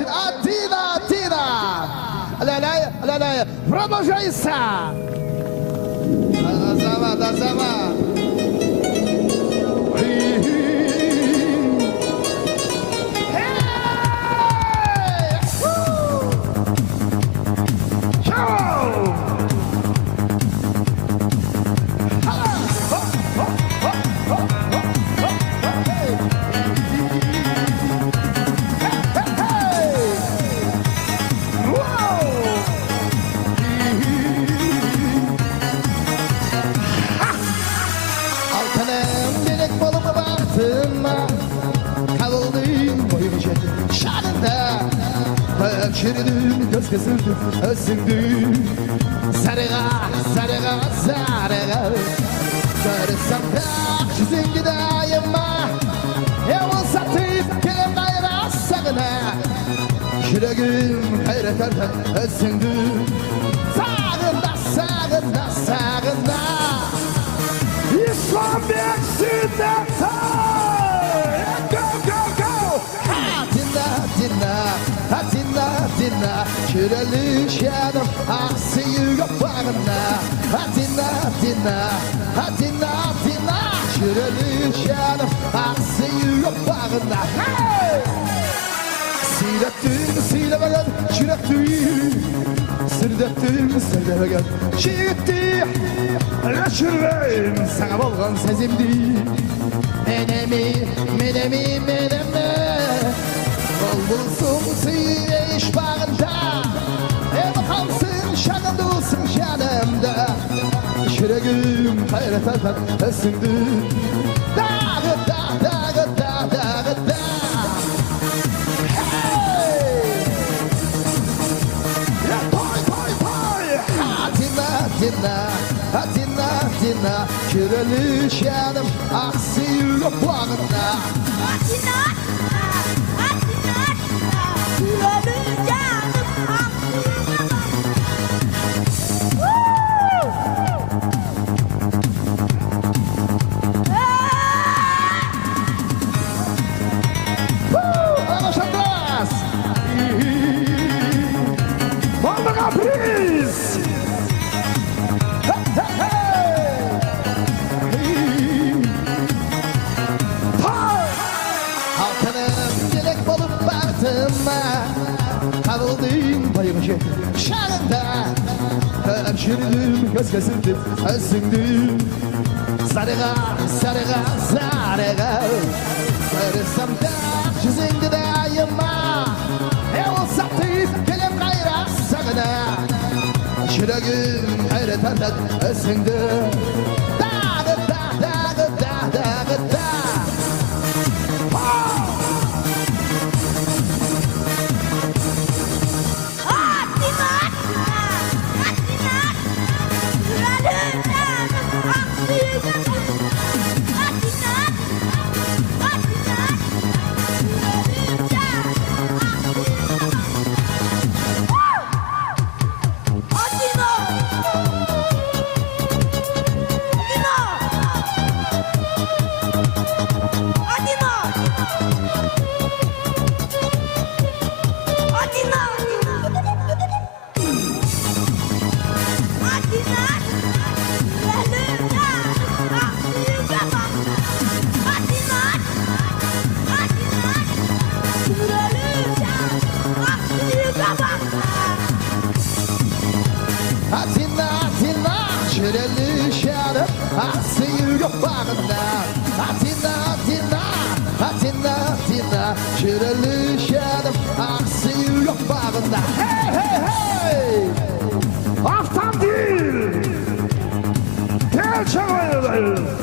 Атина. Ля-ля, продолжайся. Дозама. Şirin göz kesildi, özündü. Sarıga. Sarısam da çizim gideyim ma. Yavuz satıp kelem gayra sağına. Şiregim hayret erden özündü. Sağında. İslam beksinde Dinle, şireli şenim, aksiyi yapağına. Dinle, şireli şenim, aksiyi yapağına. Silemeyen, şirekti. Sirdettim, şirekti. Şirreyim, sana bolgan sezimdi. Menemi. Bulsun siye iş bağında. Kalsın şanımdılsın şanımda. Şiregim hayret eden esindi. Dağı. Dinle, şireli şanım aksi yok bağında. Kavrıldığım bayımcı şanında. Hemşirdim göz kesildim özündüm. Sarıga. Sarısam da çizimdi dayıma. Yavuz satıp kelem gayra sağına. Şiregim hayret eden özündü. Şireli şerim aksiyi yok bağında. Dinle, şireli şerim aksiyi yok bağında. Hey! Aftan değil! Gel çabayla dayı!